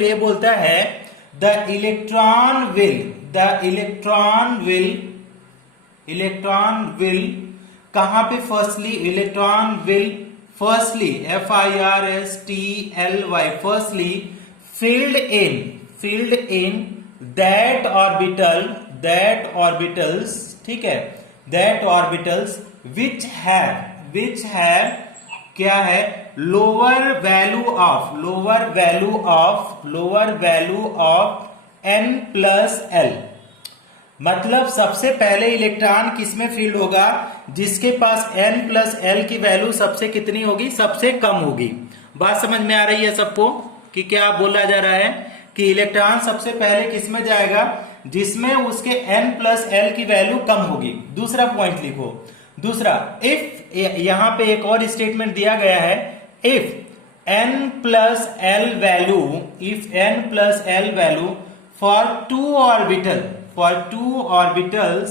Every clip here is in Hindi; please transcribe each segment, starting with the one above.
ये बोलता है द इलेक्ट्रॉन विल कहां पे firstly FIRSTLY firstly filled in that orbitals ठीक है, दैट ऑर्बिटल्स विच हैव क्या है, लोअर वैल्यू ऑफ n+l। मतलब सबसे पहले इलेक्ट्रॉन किसमें फील्ड होगा, जिसके पास n+l की वैल्यू सबसे कितनी होगी, सबसे कम होगी। बात समझ में आ रही है सबको कि क्या बोला जा रहा है कि इलेक्ट्रॉन सबसे पहले किसमें जाएगा, जिसमें उसके n+l की वैल्यू कम होगी। दूसरा पॉइंट लिखो, दूसरा इफ यहां पे एक और स्टेटमेंट दिया गया है, if n+l value for two orbitals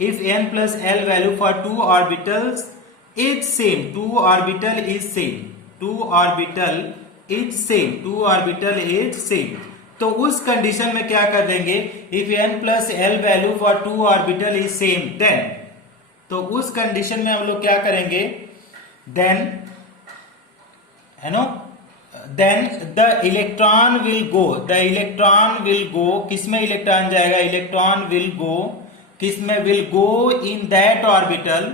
if n+l value for two orbitals is same, two orbital is same, तो उस कंडीशन में क्या कर देंगे, if n+l value for two orbital is same then, तो उस कंडीशन में हम लोग क्या करेंगे, then the electron will go किसमें इलेक्ट्रॉन जाएगा, electron will go in that orbital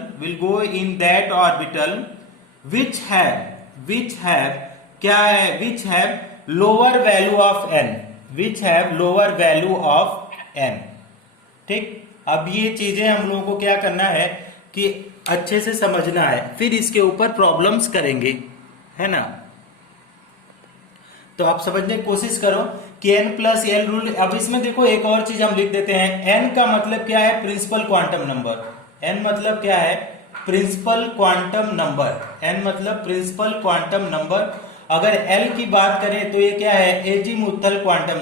which have क्या है, which have lower value of n। ठीक, अब ये चीजें हम लोगों को क्या करना है कि अच्छे से समझना है, फिर इसके ऊपर प्रॉब्लम्स करेंगे, है ना। तो आप समझने की कोशिश करो कि n+l रूल। अब इसमें देखो एक और चीज हम लिख देते हैं, n का मतलब क्या है, प्रिंसिपल क्वांटम नंबर। n मतलब क्या है, प्रिंसिपल क्वांटम नंबर। अगर l की बात करें तो ये क्या है, एजीमुथल क्वांटम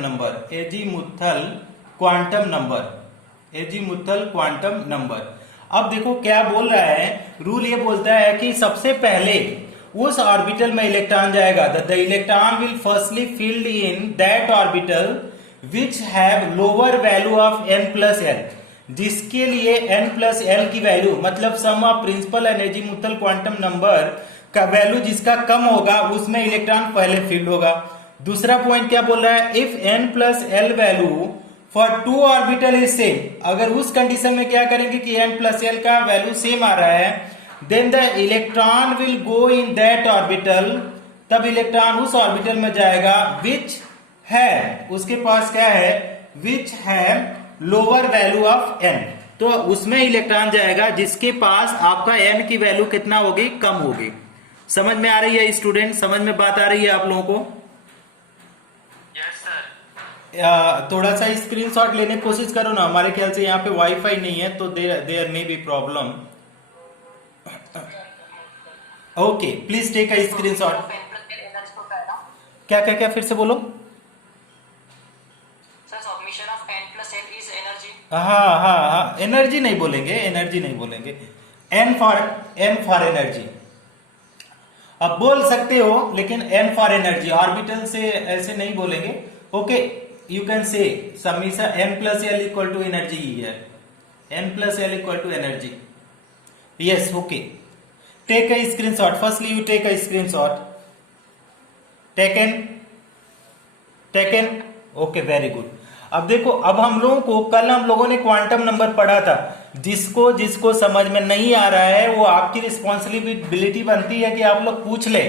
नंबर। अब देखो क्या बोल रहा है, रूल ये बोलता है कि सबसे पहले उस ऑर्बिटल में इलेक्ट्रॉन जाएगा, the electron will firstly filled in that orbital which have lower value of n+l, जिसके लिए n+l की वैल्यू मतलब sum of principal and azimuthal quantum number का वैल्यू जिसका कम होगा उसमें इलेक्ट्रॉन पहले फील्ड होगा। दूसरा पॉइंट क्या बोल रहा है, if n+l value for to orbital is same, अगर उस कंडीशन में क्या करेंगे कि n+l का वैल्यू सेम आ रहा है, then the electron will go in that orbital, तब इलेक्ट्रॉन उस ऑर्बिटल में जाएगा which है, उसके पास क्या है, which have lower value of n, तो उसमें इलेक्ट्रॉन जाएगा जिसके पास आपका n की वैल्यू कितना होगी, कम होगी। समझ में आ रही है स्टूडेंट, समझ में बात आ रही है आप लोगों को? Yes sir. थोड़ा सा स्क्रीनशॉट लेने की कोशिश करो ना, हमारे ख्याल से यहाँ पे वाईफाई नहीं है तो there may be problem. Okay, please take a screenshot. क्या फिर से बोलो। Submission of n+l is energy. हाँ, एनर्जी नहीं बोलेंगे, n फॉर एनर्जी। अब बोल सकते हो लेकिन n फॉर एनर्जी, ऑर्बिटल से ऐसे नहीं बोलेंगे। Okay, you can say summation n+l equal to energy ही है, n+l equal to energy. Yes, okay, take a screenshot. Firstly you take a screenshot. taken okay, very good। अब देखो, अब हम लोगों को कल हम लोगों ने क्वांटम नंबर पढ़ा था, जिसको समझ में नहीं आ रहा है वो आपकी रिस्पॉन्सिबिलिटी बनती है कि आप लोग पूछ ले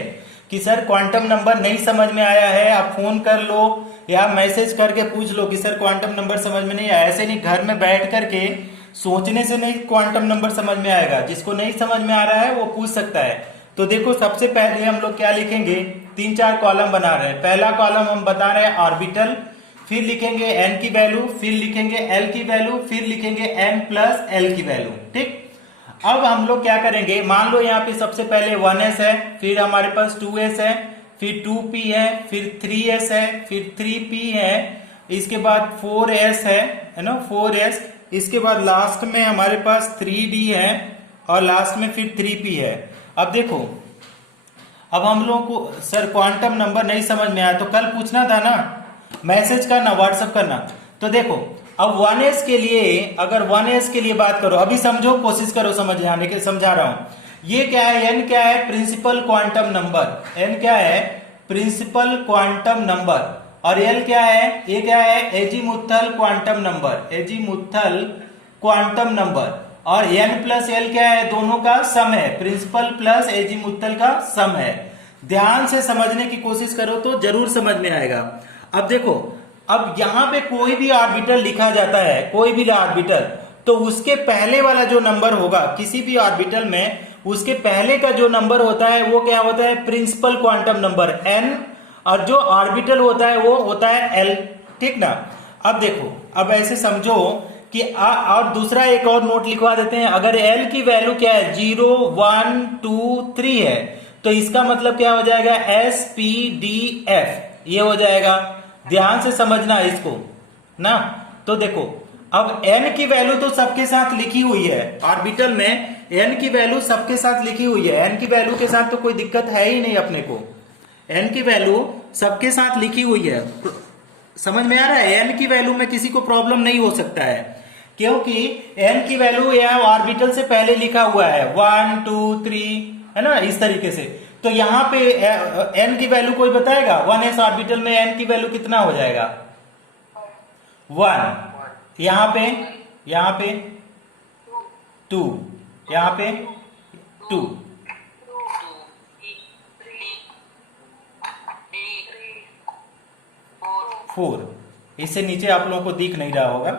कि सर क्वांटम नंबर नहीं समझ में आया है, आप फोन कर लो या मैसेज करके पूछ लो कि सर क्वांटम नंबर समझ में नहीं आया। ऐसे नहीं, घर में बैठ करके सोचने से नहीं क्वांटम नंबर समझ में आएगा, जिसको नहीं समझ में आ रहा है वो पूछ सकता है। तो देखो, सबसे पहले हम लोग क्या लिखेंगे, 3-4 कॉलम बना रहे हैं। पहला कॉलम हम बता रहे हैं ऑर्बिटल, फिर लिखेंगे n की वैल्यू, फिर लिखेंगे l की वैल्यू, फिर लिखेंगे n+l की वैल्यू। ठीक, अब हम लोग क्या करेंगे, मान लो यहाँ पे सबसे पहले 1s है, फिर हमारे पास 2s है, फिर 2p है, फिर 3s है, फिर 3p है, इसके बाद 4s है ना, 4s, इसके बाद लास्ट में हमारे पास 3d है और लास्ट में फिर 3p है। अब देखो, अब हम लोगों को सर क्वांटम नंबर नहीं समझ में आया तो कल पूछना था ना मैसेज करना, व्हाट्सएप करना। तो देखो अब 1s के लिए, अगर 1s के लिए बात करो, अभी समझो, कोशिश करो समझ आने के, समझा रहा हूं। ये क्या है, n क्या है, प्रिंसिपल क्वांटम नंबर, n क्या है, प्रिंसिपल क्वांटम नंबर, और l क्या है, ये क्या है, azimuthal quantum number, azimuthal quantum number, और n प्लस l क्या है, दोनों का सम है, प्रिंसिपल प्लस एजीमुथल का सम है। ध्यान से समझने की कोशिश करो तो जरूर समझ में आएगा। अब देखो, अब यहां पे कोई भी ऑर्बिटल लिखा जाता है, कोई भी ऑर्बिटल, तो उसके पहले वाला जो नंबर होगा किसी भी ऑर्बिटल में, उसके पहले का जो नंबर होता है वो क्या होता है, प्रिंसिपल क्वांटम नंबर n, और जो ऑर्बिटल होता है वो होता है l, ठीक ना। अब देखो, अब ऐसे समझो कि और दूसरा एक और नोट लिखवा देते हैं, अगर l की वैल्यू क्या है, 0 1 2 3 है, तो इसका मतलब क्या हो जाएगा, SPDF, ये हो जाएगा। ध्यान से समझना इसको ना। तो देखो अब n की वैल्यू तो सबके साथ लिखी हुई है, ऑर्बिटल में n की वैल्यू सबके साथ लिखी हुई है, n की वैल्यू के साथ तो कोई दिक्कत है ही नहीं अपने को, n की वैल्यू सबके साथ लिखी हुई है। समझ में आ रहा है, n की वैल्यू में किसी को प्रॉब्लम नहीं हो सकता है, क्योंकि n की वैल्यू यह ऑर्बिटल से पहले लिखा हुआ है, 1 2 3, है ना, इस तरीके से। तो यहाँ पे n की वैल्यू कोई बताएगा, 1s ऑर्बिटल में n की वैल्यू कितना हो जाएगा, 1, यहाँ पे 2, यहाँ पे 2, 4। इससे नीचे आप लोगों को दिख नहीं रहा होगा,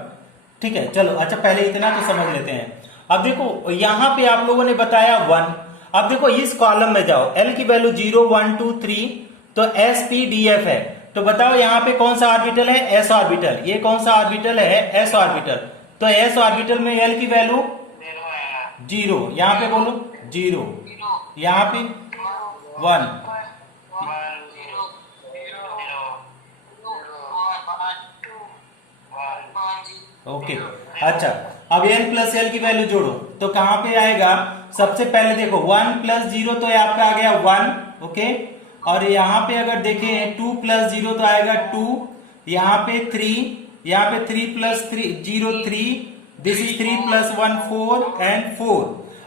ठीक है। चलो अच्छा, पहले इतना तो समझ लेते हैं। अब देखो यहां पे आप लोगों ने बताया 1, अब देखो इस कॉलम में जाओ, l की वैल्यू 0 1 2 3, तो SPDF है, तो बताओ यहाँ पे कौन सा ऑर्बिटल है, s ऑर्बिटल। ये कौन सा ऑर्बिटल है, s ऑर्बिटल। तो s ऑर्बिटल में l की वैल्यू 0, यहाँ पे बोलो 0, यहाँ पे 1, ओके। अच्छा, अब n प्लस l की वैल्यू जोड़ो, तो कहां पे आएगा, सबसे पहले देखो 1 प्लस 0 तो आपका आ गया 1, ओके। और यहाँ पे अगर देखें 2 प्लस 0 तो आएगा 2, यहाँ पे 3, यहाँ पे 3 plus 0 3, this is 3 plus 1 4 and 4।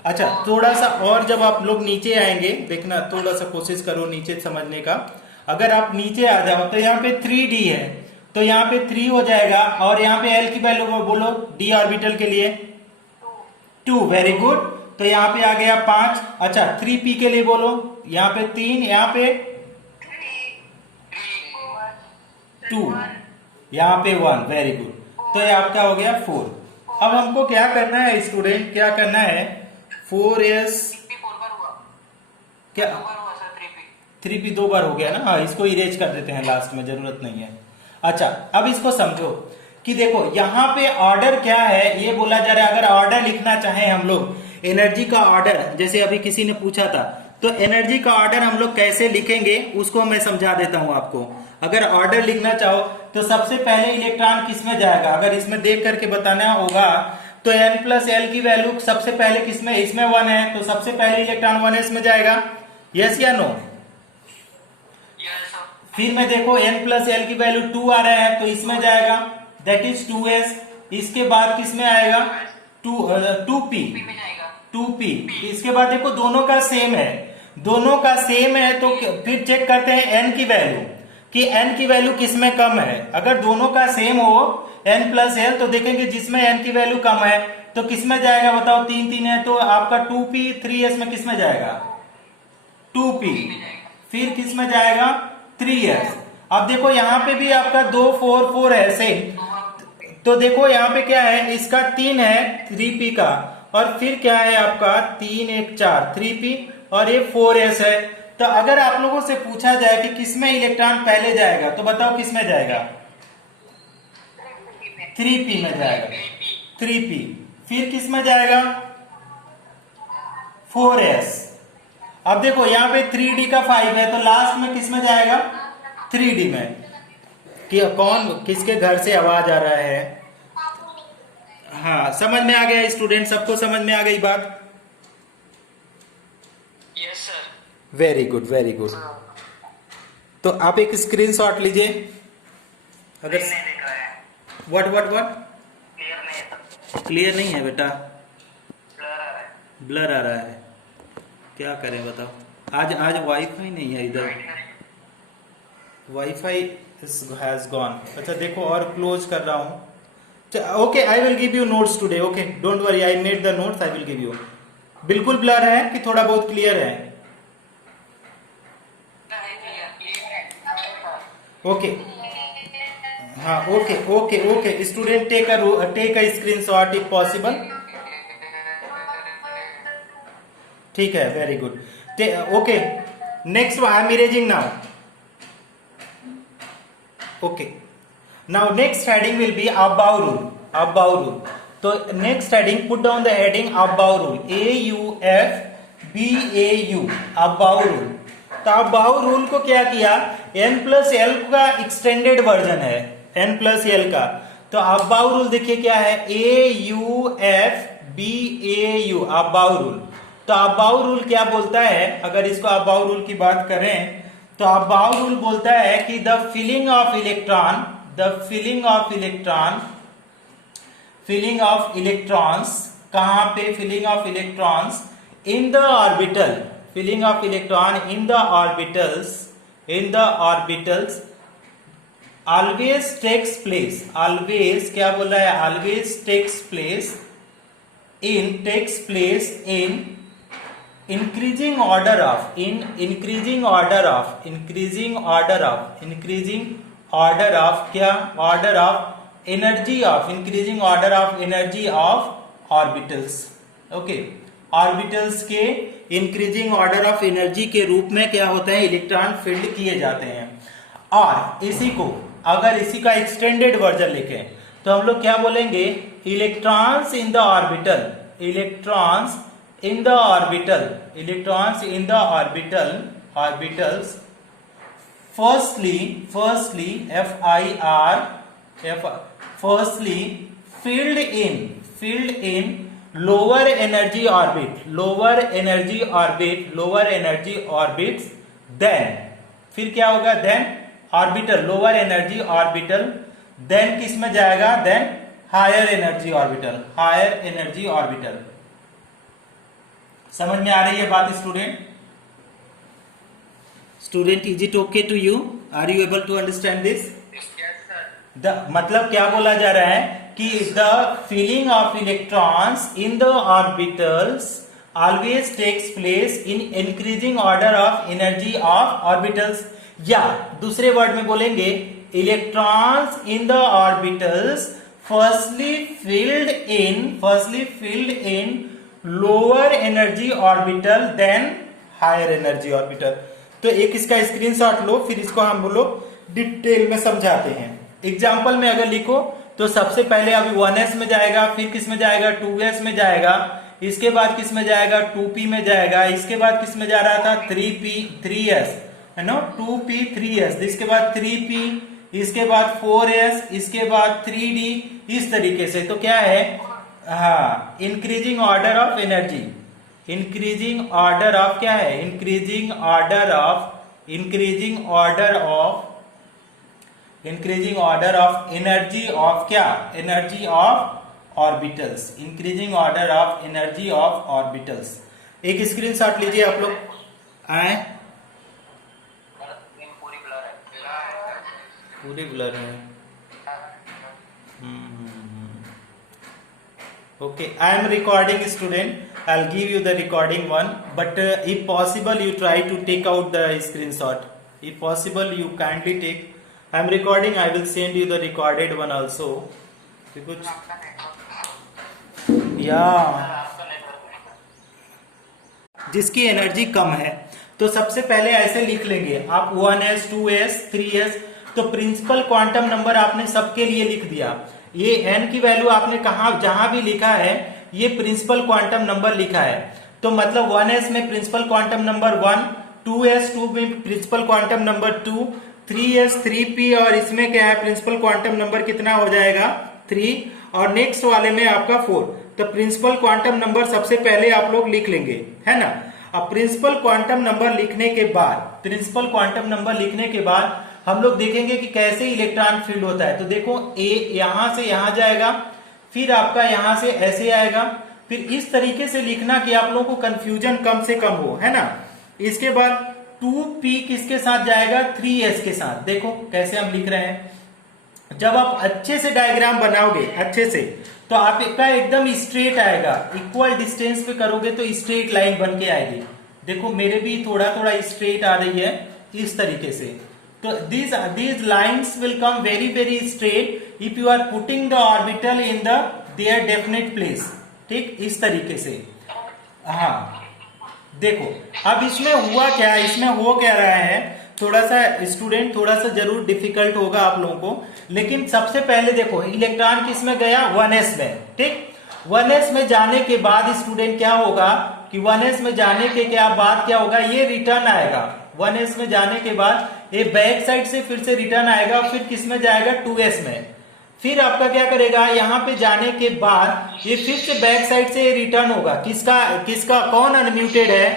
अच्छा, थोड़ा सा और जब आप लोग नीचे आएंगे, देखना थोड़ा सा कोशिश करो नीचे समझने का। अगर आप नीचे आ जाओ तो यहाँ पे 3D है, तो यहाँ पे 3 हो जाएगा, और यहाँ पे l की वैल्यू बोलो d ऑर्बिटल के लिए 2, वेरी गुड। तो यहाँ पे आ गया 5। अच्छा, 3p के लिए बोलो, यहाँ पे 3, यहाँ पे 2, यहाँ पे 1, वेरी गुड। तो ये आपका हो गया 4। अब हमको क्या करना है स्टूडेंट, क्या करना है, 4s क्या 3p 2 बार हो गया ना, हाँ, इसको इरेज कर देते हैं लास्ट में, जरूरत नहीं है। अच्छा, अब इसको समझो कि देखो यहाँ पे ऑर्डर क्या है, ये बोला जा रहा है, अगर ऑर्डर लिखना चाहे हम लोग, एनर्जी का ऑर्डर, जैसे अभी किसी ने पूछा था, तो एनर्जी का ऑर्डर हम लोग कैसे लिखेंगे उसको मैं समझा देता हूं आपको। अगर ऑर्डर लिखना चाहो तो सबसे पहले इलेक्ट्रॉन किसमें जाएगा, अगर इसमें देख करके बताना होगा, तो n प्लस l की वैल्यू सबसे पहले किसमें, इसमें 1 है, तो सबसे पहले इलेक्ट्रॉन 1s में जाएगा, यस या नो। फिर में देखो n प्लस l की वैल्यू 2 आ रहा है, तो इसमें जाएगा, दैट इज 2s। इसके बाद किसमें आएगा, 2p। इसके बाद देखो दोनों का सेम है, दोनों का सेम है, तो फिर चेक करते हैं n की वैल्यू, कि n की वैल्यू किसमें कम है। अगर दोनों का सेम हो n प्लस l, तो देखेंगे जिसमें n की वैल्यू कम है तो किसमें जाएगा, बताओ, 3 3 है, तो आपका 2p, 3s में किसमें जाएगा, 2p। फिर किसमें जाएगा, 3s। अब देखो यहाँ पे भी आपका 2 4 4 है सेम, तो देखो यहाँ पे क्या है, इसका 3 है 3p का, और फिर क्या है आपका 3 1 4 3p, और ये 4s है। तो अगर आप लोगों से पूछा जाए कि किसमें इलेक्ट्रॉन पहले जाएगा, तो बताओ किसमें जाएगा, 3p में जाएगा, 3p। फिर किसमें जाएगा, 4s। अब देखो यहाँ पे 3d का 5 है, तो लास्ट में किसमें जाएगा, 3d में। कि कौन, किसके घर से आवाज आ रहा है, हाँ, समझ में आ गया स्टूडेंट, सबको समझ में आ गई बात, yes sir. Very good very good. तो आप एक स्क्रीनशॉट लीजिए, अगर नहीं दिख रहा है, व्हाट व्हाट व्हाट क्लियर नहीं है, क्लियर नहीं है बेटा, ब्लर आ रहा है। ब्लर आ रहा है, क्या करें बताओ। आज आज वाईफाई नहीं है इधर, वाईफाई हैज गॉन। अच्छा देखो और क्लोज कर रहा हूँ। Okay I will give you notes today, okay don't worry, I made the notes, I will give you. बिल्कुल ब्लर है कि थोड़ा बहुत क्लियर है? ओके हाँ okay okay okay student take a screenshot if possible. ठीक है, very good. Okay next I am erasing now. Okay now next heading will be Aufbau rule, Aufbau rule. तो next heading put down the heading Aufbau rule, AUFBAU, Aufbau rule. तो अबाउ रूल को क्या किया, N+L का एक्सटेंडेड वर्जन है, N+L का। तो अबाउ रूल देखिए क्या है, AUFBAU, अबाउ रूल। तो अबाउ रूल क्या बोलता है, अगर इसको अबाउ रूल की बात करें तो अबाउ रूल बोलता है कि the filling of electron, the filling of electron, filling of electrons, कहां पे filling of electrons, in the orbital, filling of electron in the orbitals, in the orbitals always takes place, always क्या बोल रहा है, always takes place in increasing order of, in increasing order of, increasing order of, increasing order of क्या, order of energy of, increasing order of energy of orbitals, okay, orbitals के increasing order of energy के रूप में क्या होता है, इलेक्ट्रॉन फील्ड किए जाते हैं। और इसी को अगर इसी का एक्सटेंडेड वर्जन लिखें तो हम लोग क्या बोलेंगे, electrons in the orbital, electrons in the orbital, electrons in the orbitals firstly firstly filled in lower energy orbits, then फिर क्या होगा, then orbital, lower energy orbital, then किस में जाएगा, then higher energy orbital। समझ में आ रही है बात student? Student is it okay to you, are you able to understand this? The मतलब क्या बोला जा रहा है कि the filling of electrons in the orbitals always takes place in increasing order of energy of orbitals, या दूसरे वर्ड में बोलेंगे electrons in the orbitals firstly filled in lower energy orbital then higher energy orbital. तो एक इसका स्क्रीनशॉट लो, फिर इसको हम लोग डिटेल में समझाते हैं। एग्जांपल में अगर लिखो तो सबसे पहले अभी 1s में जाएगा, फिर किस में जाएगा, 2s में जाएगा, इसके बाद किस में जाएगा, 2p में जाएगा, इसके बाद किस में जा रहा था, 3s है ना, 2p 3s, इसके बाद 3p, इसके बाद 4s, इसके बाद 3d, इस तरीके से। तो क्या है, हाँ increasing order of energy, increasing order of क्या है, increasing order of energy of क्या, energy of orbitals, increasing order of energy of orbitals. एक स्क्रीनशॉट लीजिए आप लोग, आए पूरी ब्लर है। Okay, I am recording student. I'll give you the recording one, but if possible, you try to take out the screenshot. If possible, you kindly take. I am recording. I will send you the recorded one also. कुछ या जिसकी एनर्जी कम है तो सबसे पहले ऐसे लिख लेंगे आप 1s 2s 3s। तो प्रिंसिपल क्वांटम नंबर आपने सबके लिए लिख दिया, ये n की वैल्यू आपने कहा जहां भी लिखा है ये प्रिंसिपल क्वांटम नंबर लिखा है। तो मतलब 1s में प्रिंसिपल क्वांटम नंबर 1, 2s 2 में principal quantum number 2, 3s 3p, और इसमें क्या है प्रिंसिपल क्वांटम नंबर कितना हो जाएगा 3, और नेक्स्ट वाले में आपका 4। तो प्रिंसिपल क्वांटम नंबर सबसे पहले आप लोग लिख लेंगे, है ना। अब प्रिंसिपल क्वांटम नंबर लिखने के बाद हम लोग देखेंगे कि कैसे इलेक्ट्रॉन फील्ड होता है। तो देखो ए यहां से यहां जाएगा, फिर आपका यहां से ऐसे आएगा, फिर इस तरीके से लिखना कि आप लोगों को कंफ्यूजन कम से कम हो, है ना। इसके बाद 2p किसके साथ जाएगा, 3s के साथ। देखो कैसे हम लिख रहे हैं। जब आप अच्छे से डायग्राम बनाओगे अच्छे से, तो आपका एकदम स्ट्रेट आएगा। इक्वल डिस्टेंस पे करोगे तो स्ट्रेट लाइन बन के आएगी। देखो मेरे भी थोड़ा थोड़ा स्ट्रेट आ रही है इस तरीके से। तो these lines will come very straight if you are putting the orbital in their definite place। ठीक, इस तरीके से। हाँ देखो अब इसमें हुआ क्या है, इसमें हो क्या रहा है, थोड़ा सा स्टूडेंट थोड़ा सा जरूर डिफिकल्ट होगा आप लोगों को। लेकिन सबसे पहले देखो इलेक्ट्रॉन किस में गया, 1s में। ठीक, 1s में जाने के बाद स्टूडेंट क्या होगा कि 1s में जाने के बाद क्या होगा, ये रिटर्न आएगा। 1s में जाने के बाद ये बैक साइड से फिर से रिटर्न आएगा, फिर किस में जाएगा, 2s में। फिर आपका क्या करेगा, यहाँ पे जाने के बाद ये फिर से बैक साइड से रिटर्न होगा। किसका कौन अनम्यूटेड है,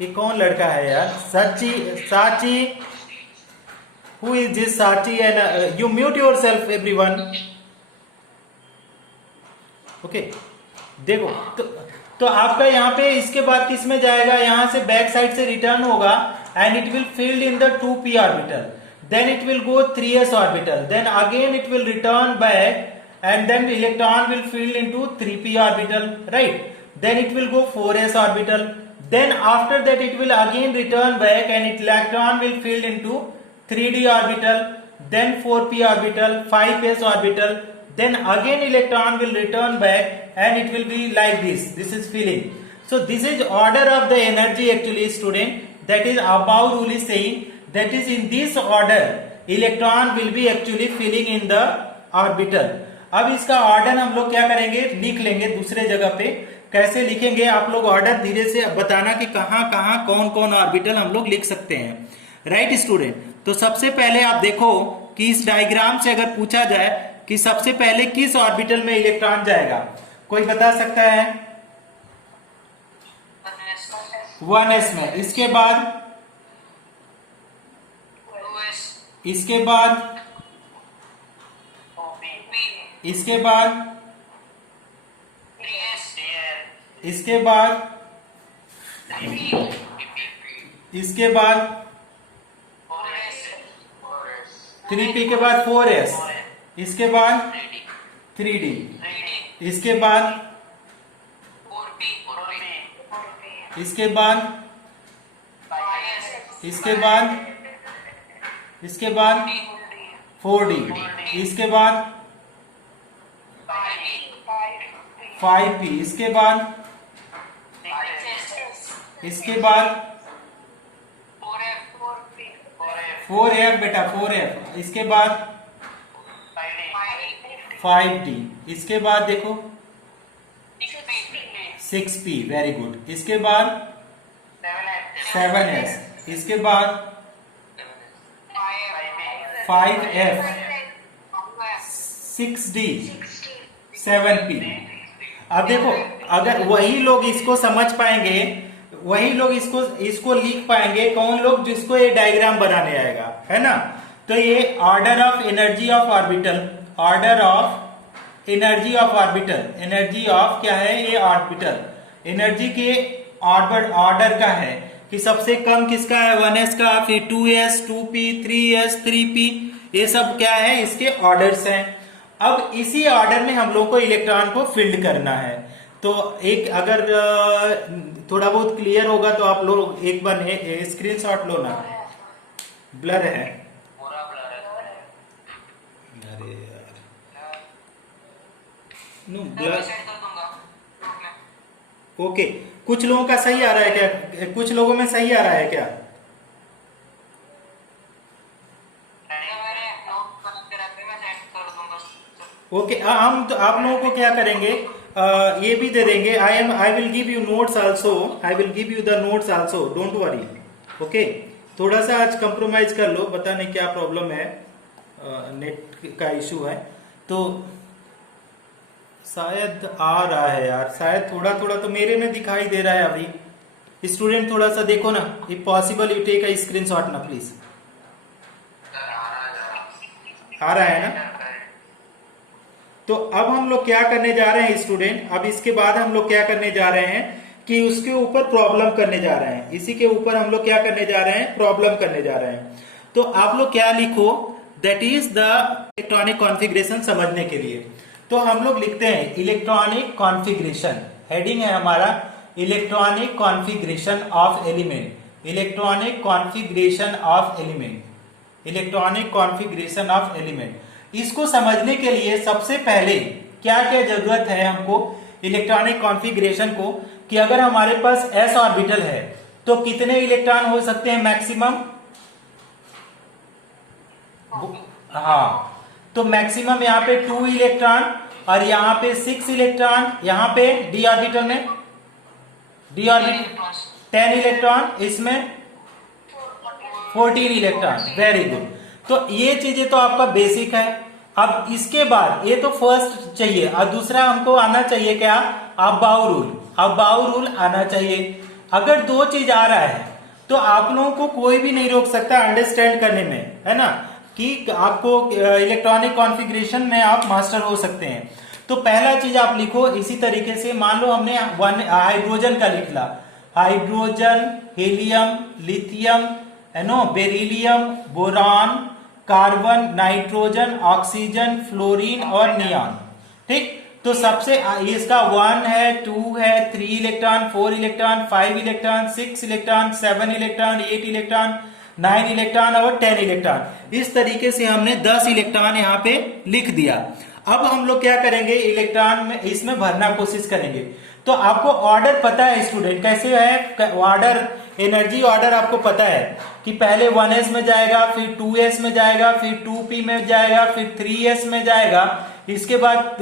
ये कौन लड़का है यार, साची हु इज दिस साची, and you mute yourself everyone. Okay देखो तो आपका यहाँ पे इसके बाद किस में जाएगा, यहां से बैक साइड से रिटर्न होगा and it will field in the 2p orbital, then it will go 3s orbital, then again it will return back and then electron will field into 3p orbital, right? Then it will go 4s orbital, then after that it will again return back and electron will field into 3d orbital, then 4p orbital, 5s orbital, then again electron will return back and it will be like this is filling. So this is order of the energy actually student, that is above rule is saying that is in this order electron will be actually filling in the orbital। अब इसका ऑर्डर हम लोग क्या करेंगे, लिख लेंगे दूसरे जगह पे। कैसे लिखेंगे आप लोग ऑर्डर धीरे से बताना कि कहां कहां कौन कौन ऑर्बिटल हम लोग लिख सकते हैं, राइट स्टूडेंट। तो सबसे पहले आप देखो कि इस डायग्राम से अगर पूछा जाए कि सबसे पहले किस ऑर्बिटल में इलेक्ट्रॉन जाएगा, कोई बता सकता है, 1s में। इसके बाद 2s, इसके बाद 2p, इसके बाद 3s, इसके बाद 3p, इसके बाद 4s, 3p के बाद 4s, इसके बाद 3d, 3d, 3d, इसके बाद 4p, इसके बाद 5s, इसके बाद इसके बाद 4d, इसके बाद 5p, इसके बाद 6s, इसके बाद 4f, 4f बेटा 4f, इसके बाद 5d, इसके बाद देखो 6p, वेरी गुड, इसके बाद 7s, इसके बाद 5f, 6d, 7p। अब देखो अगर वही लोग इसको समझ पाएंगे, वही लोग इसको लिख पाएंगे, कौन लोग, जिसको ये डायग्राम बनाने आएगा, है ना। तो ये order of energy of orbital, order of energy of orbital, energy of क्या है, ये ऑर्बिटल एनर्जी के ऑर्डर का है कि सबसे कम किसका है, 1s का, फिर 2s, 2p, 3s, 3p, ये सब क्या है, इसके ऑर्डर्स हैं। अब इसी ऑर्डर में हम लोग को इलेक्ट्रॉन को फील्ड करना है। तो एक अगर थोड़ा बहुत क्लियर होगा तो आप लोग एक बार स्क्रीनशॉट लो ना, ब्लर है, पूरा ब्लर है। अरे यार नो मैं ब्लर, सेंड कर दूंगा ग्रुप में। ओके। कुछ लोगों का सही आ रहा है क्या, कुछ लोगों में सही आ रहा है क्या, मेरे नोट बना के रखे, मैं सेंड कर दूंगा। ओके। हम तो आप लोगों को क्या करेंगे, ये भी दे देंगे, आई will give you notes also, I will give you the notes also, don't worry. Okay, थोड़ा सा आज कंप्रोमाइज कर लो, पता नहीं क्या प्रॉब्लम है, नेट का इशू है, तो शायद आ रहा है यार, शायद थोड़ा थोड़ा तो मेरे में दिखाई दे रहा है अभी। स्टूडेंट थोड़ा सा देखो ना, if possible you take a screenshot ना प्लीज। आ रहा है ना? तो अब हम लोग क्या करने जा रहे हैं स्टूडेंट, अब इसके बाद हम लोग क्या करने जा रहे हैं कि उसके ऊपर प्रॉब्लम करने जा रहे हैं। इसी के ऊपर हम लोग क्या करने जा रहे हैं, प्रॉब्लम करने जा रहे हैं। तो आप लोग क्या लिखो, that is the electronic configuration समझने के लिए। तो हम लोग लिखते हैं इलेक्ट्रॉनिक कॉन्फ़िगरेशन, हेडिंग है हमारा electronic configuration of element, electronic configuration of element, electronic configuration of element. इसको समझने के लिए सबसे पहले क्या क्या जरूरत है हमको इलेक्ट्रॉनिक कॉन्फ़िगरेशन को, कि अगर हमारे पास s ऑर्बिटल है तो कितने इलेक्ट्रॉन हो सकते हैं मैक्सिमम? हाँ, तो मैक्सिमम यहाँ पे 2 इलेक्ट्रॉन और यहाँ पे 6 इलेक्ट्रॉन, यहाँ पे d ऑर्बिटल में d ऑर्बिटल 10 इलेक्ट्रॉन, इसमें 14 इलेक्ट्रॉन। Very good. तो ये चीजें तो आपका बेसिक है। अब इसके बाद ये तो फर्स्ट चाहिए और दूसरा हमको आना चाहिए क्या, अबाउ रूल। अबाउ रूल आना चाहिए। अगर दो चीज आ रहा है तो आप लोगों को कोई भी नहीं रोक सकता अंडरस्टैंड करने में, है ना, कि आपको इलेक्ट्रॉनिक कॉन्फ़िगरेशन में आप मास्टर हो सकते हैं। तो पहला चीज आप लिखो इसी तरीके से। मान लो हमने हाइड्रोजन का लिख ला, hydrogen, helium, lithium, beryllium, boron, carbon, nitrogen, oxygen, fluorine और नियॉन। ठीक, तो सबसे इसका 1 है, 2 है, 3 electron, 4 electron, 5 electron, 6 electron, 7 electron, 8 electron, 9 electron और 10 इलेक्ट्रॉन। इस तरीके से हमने 10 इलेक्ट्रॉन यहाँ पे लिख दिया। अब हम लोग क्या करेंगे, इलेक्ट्रॉन में इसमें भरना कोशिश करेंगे। तो आपको ऑर्डर पता है स्टूडेंट कैसे है, ऑर्डर एनर्जी ऑर्डर आपको पता है कि पहले 1s में जाएगा, फिर 2s में जाएगा, फिर 2p में जाएगा, फिर 3s में जाएगा, इसके बाद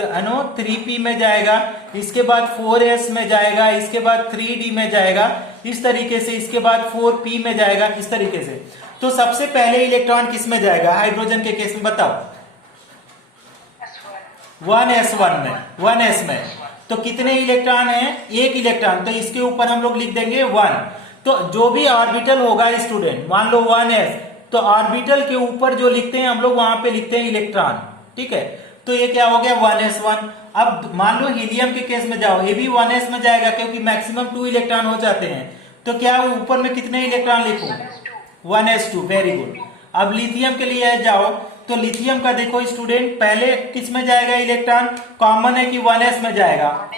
3p में जाएगा, इसके बाद 4s में जाएगा, इसके बाद 3d में जाएगा, इस तरीके से, इसके बाद 4p में जाएगा, इस तरीके से। तो सबसे पहले इलेक्ट्रॉन किस में जाएगा हाइड्रोजन के केस में, बताओ? 1s1 में, 1s में। तो कितने इलेक्ट्रॉन है, 1 इलेक्ट्रॉन, तो इसके ऊपर हम लोग लिख देंगे 1। तो जो भी ऑर्बिटल होगा स्टूडेंट, मान लो 1s, तो ऑर्बिटल के ऊपर जो लिखते हैं हम लोग वहां पे लिखते हैं इलेक्ट्रॉन। ठीक है, तो ये क्या हो गया 1s1। अब मान लो हीलियम के केस में जाओ, ये भी 1s में जाएगा क्योंकि मैक्सिमम 2 इलेक्ट्रॉन हो जाते हैं। तो क्या ऊपर में कितने इलेक्ट्रॉन लिखूं, 1s2। Very good. अब लिथियम के लिए जाओ, तो लिथियम का देखो स्टूडेंट, पहले किस में जाएगा इलेक्ट्रॉन, कॉमन है कि 1s में जाएगा,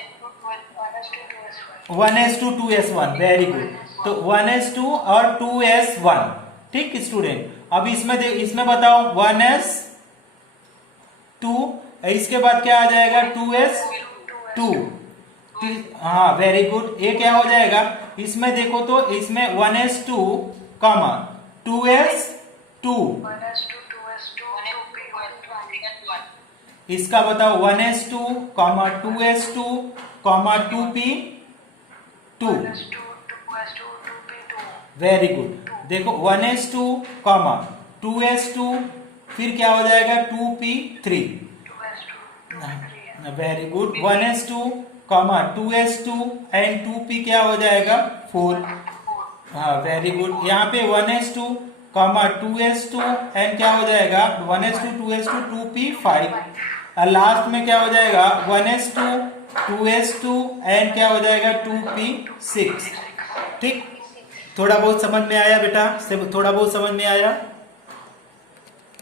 1s2 2s1। Very good. तो 1s2 और 2s1। ठीक स्टूडेंट, अब इसमें बताओ 1s2, इसके बाद क्या आ जाएगा 2s2। हाँ वेरी गुड। ये क्या हो जाएगा, इसमें देखो तो इसमें 1s2 कॉमा 2s2, इसका बताओ 1s2 comma 2s2 comma 2p2। Very good. देखो 1s2 कॉमा 2s2, फिर क्या हो जाएगा 2p3। Very good. 1s2 comma 2s2 and 2p क्या हो जाएगा 4। हाँ वेरी गुड। यहाँ पे 1s2 कॉमा 2s2 एंड क्या हो जाएगा 1s2 2s2 2p5 और लास्ट में क्या हो जाएगा 1s2 2s2 एंड क्या हो जाएगा 2p6। ठीक, थोड़ा बहुत समझ में आया बेटा, थोड़ा बहुत समझ में आया?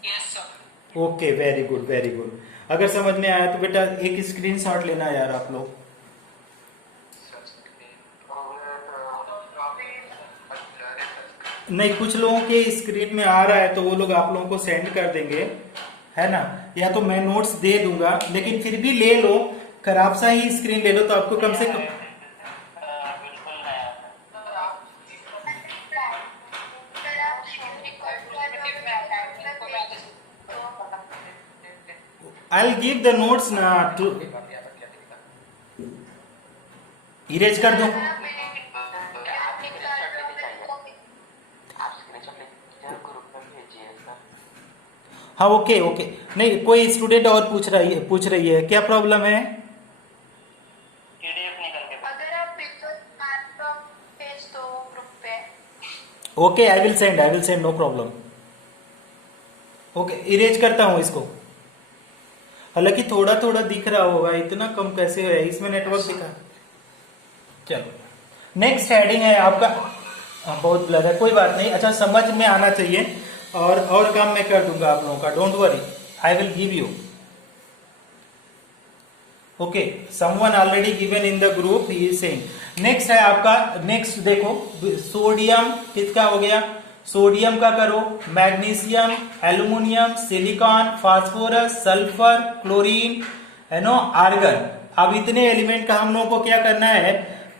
Yes sir. Okay very good very good. अगर समझ में आया तो बेटा एक स्क्रीनशॉट लेना यार आप लोग। नहीं, कुछ लोगों के स्क्रीन में आ रहा है तो वो लोग आप लोगों को सेंड कर देंगे, है ना, या तो मैं नोट्स दे दूंगा, लेकिन फिर भी ले लो, खराब सा ही स्क्रीन ले लो तो आपको कम से कम I'll give the notes ना to इरेज कर दो। हाँ ओके ओके। नहीं, कोई स्टूडेंट और पूछ रही है क्या प्रॉब्लम है? अगर आप भेज दो ग्रुप पे। Okay, I will send no problem. Okay, erase करता हूं इसको। हालांकि थोड़ा थोड़ा दिख रहा होगा, इतना कम कैसे है, इसमें नेटवर्क दिखा। चलो नेक्स्ट हेडिंग है आपका, बहुत ब्लर है, कोई बात नहीं। अच्छा, समझ में आना चाहिए, और काम मैं कर दूंगा आप लोगों का, don't worry, I will give you. Okay, someone already given in the group, he is saying. Next है आपका, नेक्स्ट देखो, सोडियम किसका हो गया, सोडियम का करो, magnesium, aluminium, silicon, phosphorus, sulphur, chlorine, है नो, आर्गन। अब इतने एलिमेंट का हम लोगों को क्या करना है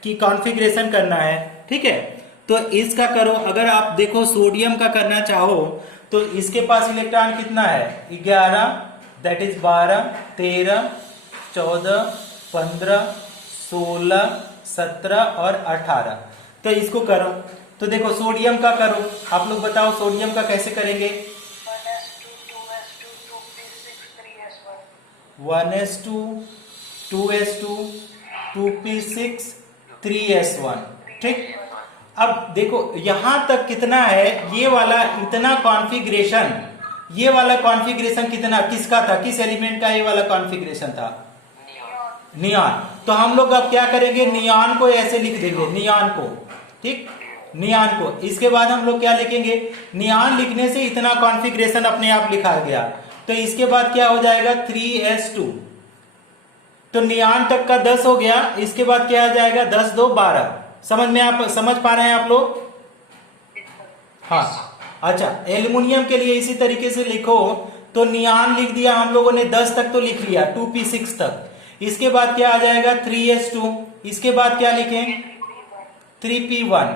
कि कॉन्फ़िगरेशन करना है, ठीक है। तो इसका करो, अगर आप देखो सोडियम का करना चाहो तो इसके पास इलेक्ट्रॉन कितना है, 11, दैट इज 12, 13, 14, 15, 16, 17 और 18। तो इसको करो। तो देखो सोडियम का करो, आप लोग बताओ सोडियम का कैसे करेंगे। 1s2 2s2 2p6 3s1, ठीक। अब देखो यहां तक कितना है, ये वाला इतना कॉन्फ़िगरेशन, ये वाला कॉन्फ़िगरेशन कितना किसका था, किस एलिमेंट का ये वाला कॉन्फ़िगरेशन था, नियॉन। तो हम लोग अब क्या करेंगे, नियॉन को ऐसे लिख देंगे, नियॉन को, ठीक, नियॉन को। इसके बाद हम लोग क्या लिखेंगे, नियॉन लिखने से इतना कॉन्फ़िगरेशन अपने आप लिखा गया। तो इसके बाद क्या हो जाएगा, 3s2। तो नियॉन तक का 10 हो गया, इसके बाद क्या आ जाएगा, 10 2 12। समझ पा रहे हैं आप लोग, हाँ। अच्छा, एल्युमिनियम के लिए इसी तरीके से लिखो, तो नियॉन लिख दिया हम लोगों ने, 10 तक तो लिख लिया, 2p6 तक। इसके बाद क्या आ जाएगा, 3s2। इसके बाद क्या लिखें, 3p1।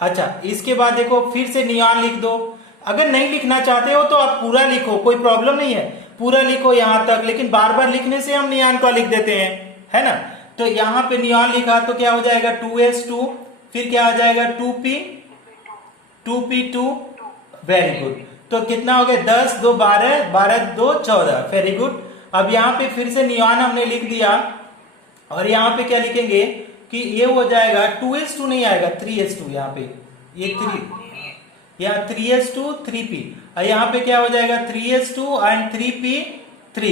अच्छा, इसके बाद देखो फिर से नियॉन लिख दो। अगर नहीं लिखना चाहते हो तो आप पूरा लिखो, कोई प्रॉब्लम नहीं है, पूरा लिखो यहां तक, लेकिन बार बार लिखने से हम नियॉन को लिख देते हैं, है ना। तो यहां पे नियॉन लिखा तो क्या हो जाएगा, 2s2, फिर क्या आ जाएगा, 2p2, वेरी गुड। तो कितना हो गया, 10 2 12, 12 2 14, वेरी गुड। अब यहाँ पे फिर से नियॉन हमने लिख दिया, और यहाँ पे क्या लिखेंगे कि ये हो जाएगा, 2s2 नहीं आएगा, 3s2, यहाँ पे ये 3, यहाँ 3s2 3p, और यहाँ पे क्या हो जाएगा, 3s2 एंड 3p3,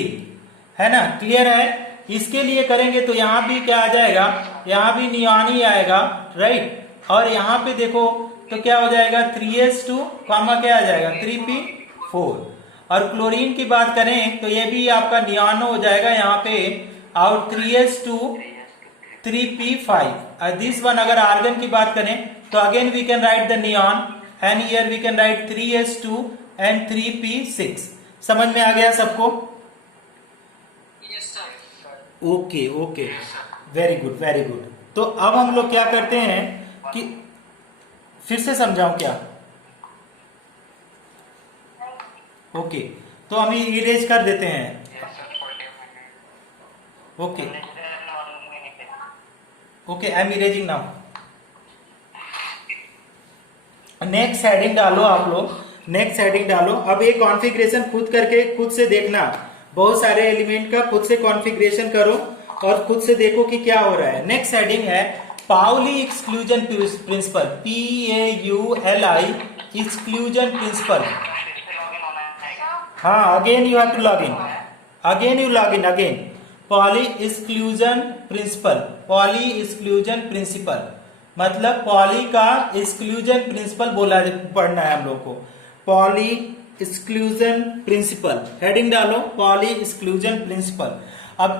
है ना, क्लियर है। इसके लिए करेंगे तो यहाँ भी क्या आ जाएगा, यहाँ भी नियॉन ही आएगा, राइट। और यहाँ पे देखो तो क्या हो जाएगा, 3s2 कामा क्या आ जाएगा, 3p4। और क्लोरीन की बात करें तो ये भी आपका नियॉन हो जाएगा यहाँ पे, और 3s2 3p5। दिस वन, अगर आर्गन की बात करें तो again we can write the neon, and here we can write 3s2 and 3p6। समझ में आ गया सबको, okay okay, very good very good. तो अब हम लोग क्या करते हैं कि फिर से समझाऊं क्या, ओके। तो हम इरेज कर देते हैं, okay okay, I am erasing now. Next heading डालो आप लोग, नेक्स्ट हेडिंग डालो। अब ये कॉन्फ़िगरेशन खुद करके खुद से देखना, बहुत सारे एलिमेंट का खुद से कॉन्फ़िगरेशन करो और खुद से देखो कि क्या हो रहा है। नेक्स्ट हेडिंग है Pauli exclusion principle, PAULI exclusion principle. हाँ, again you have to log in, again you log in again. Pauli exclusion principle, Pauli exclusion principle मतलब पॉली का एक्सक्लूजन प्रिंसिपल बोला पढ़ना है हम लोग को, पॉली एक्सक्लूजन प्रिंसिपल। हेडिंग डालो, पॉली एक्सक्लूजन प्रिंसिपल। अब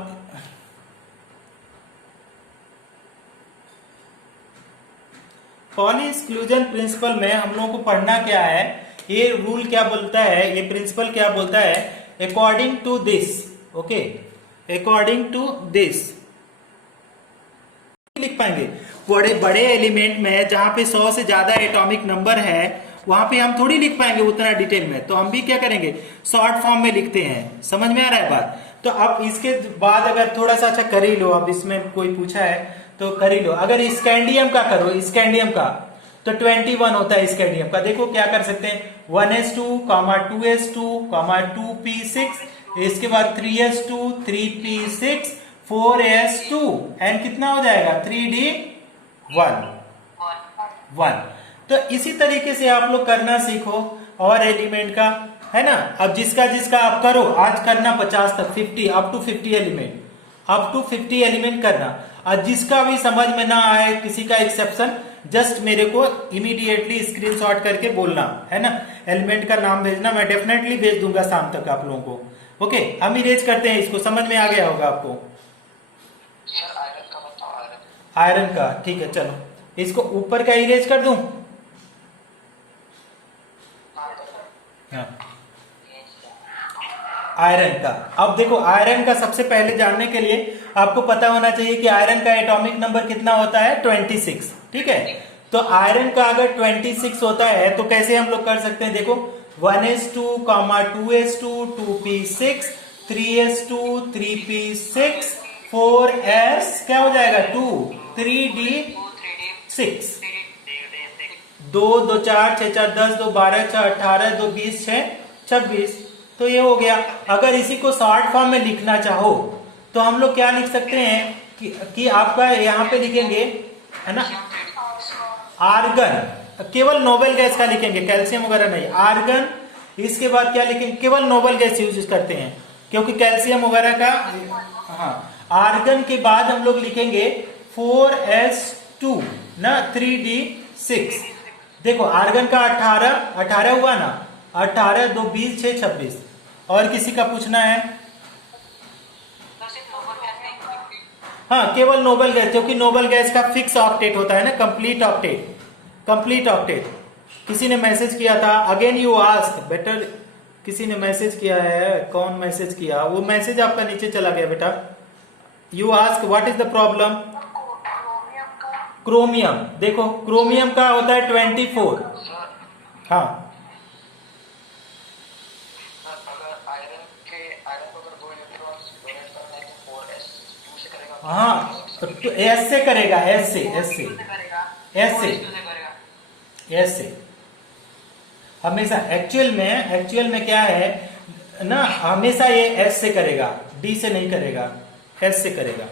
पॉली एक्सक्लूजन प्रिंसिपल में हम लोगों को पढ़ना क्या है, ये रूल क्या बोलता है, ये प्रिंसिपल क्या बोलता है, according to this, okay, according to this लिख पाएंगे। बड़े बड़े एलिमेंट में जहां पे 100 से ज्यादा एटॉमिक नंबर है वहां पे हम थोड़ी लिख पाएंगे उतना डिटेल में, तो हम भी क्या करेंगे, शॉर्ट फॉर्म में लिखते हैं। समझ में आ रहा है बात। तो अब इसके बाद अगर थोड़ा सा अच्छा कर ही लो, अब इसमें कोई पूछा है तो कर ही लो। अगर स्कैंडियम का करो, स्कैंडियम का तो 21 होता है स्कैंडियम का। देखो क्या कर सकते हैं, 1s2, 2s2, 2p6, इसके बाद 3s2, 3p6, 4s2 एंड कितना हो जाएगा 3d1 1। तो इसी तरीके से आप लोग करना सीखो और एलिमेंट का। है ना। अब जिसका जिसका आप करो, आज करना 50 तक, 50 up to 50 element, up to 50 element करना। और जिसका भी समझ में ना आए, किसी का एक्सेप्शन, जस्ट मेरे को इमीडिएटली स्क्रीनशॉट करके बोलना, है ना। एलिमेंट का नाम भेजना, मैं डेफिनेटली भेज दूंगा शाम तक आप लोगों को। ओके, हम इरेज करते हैं इसको, समझ में आ गया होगा आपको। सर आयरन का बताओ, आयरन। आयरन का, ठीक है, चलो इसको ऊपर का इरेज कर दूं। हाँ, आयरन का। अब देखो आयरन का सबसे पहले जानने के लिए आपको पता होना चाहिए कि आयरन का एटॉमिक नंबर कितना होता है, 26। ठीक है, तो आयरन का अगर 26 होता है तो कैसे हम लोग कर सकते हैं, देखो 1s2, 2s2, 2p6, 3s2, 3p6, 4s क्या हो जाएगा 2, 3d6, 2 2 4 6 4 10, 2 12 6 18, 2 20 6 26। तो ये हो गया। अगर इसी को शॉर्ट फॉर्म में लिखना चाहो तो हम लोग क्या लिख सकते हैं कि आपका यहाँ पे लिखेंगे, है ना, आर्गन, केवल नोबल गैस का लिखेंगे, कैल्शियम वगैरह नहीं, आर्गन। इसके बाद क्या लिखेंगे, केवल नोबल गैस यूज करते हैं क्योंकि कैल्शियम वगैरह का। हाँ, आर्गन के बाद हम लोग लिखेंगे 4s2 ना 3d6। देखो आर्गन का 18 हुआ ना, 18 2 20 6 26। और किसी का पूछना है? हाँ, केवल नोबल गैस, क्योंकि नोबल गैस का फिक्स ऑक्टेट होता है ना, कंप्लीट ऑक्टेट, कंप्लीट ऑक्टेट। किसी ने मैसेज किया था, अगेन यू आस्क बेटर, किसी ने मैसेज किया है, कौन मैसेज किया, वो मैसेज आपका नीचे चला गया बेटा। You ask what is the problem, chromium. देखो क्रोमियम का होता है 24। हाँ, हाँ, तो एस से करेगा, एस से, एस से, एस से, एस से हमेशा। एक्चुअल में क्या है ना, हमेशा ये एस से करेगा, डी से नहीं करेगा, एस से करेगा।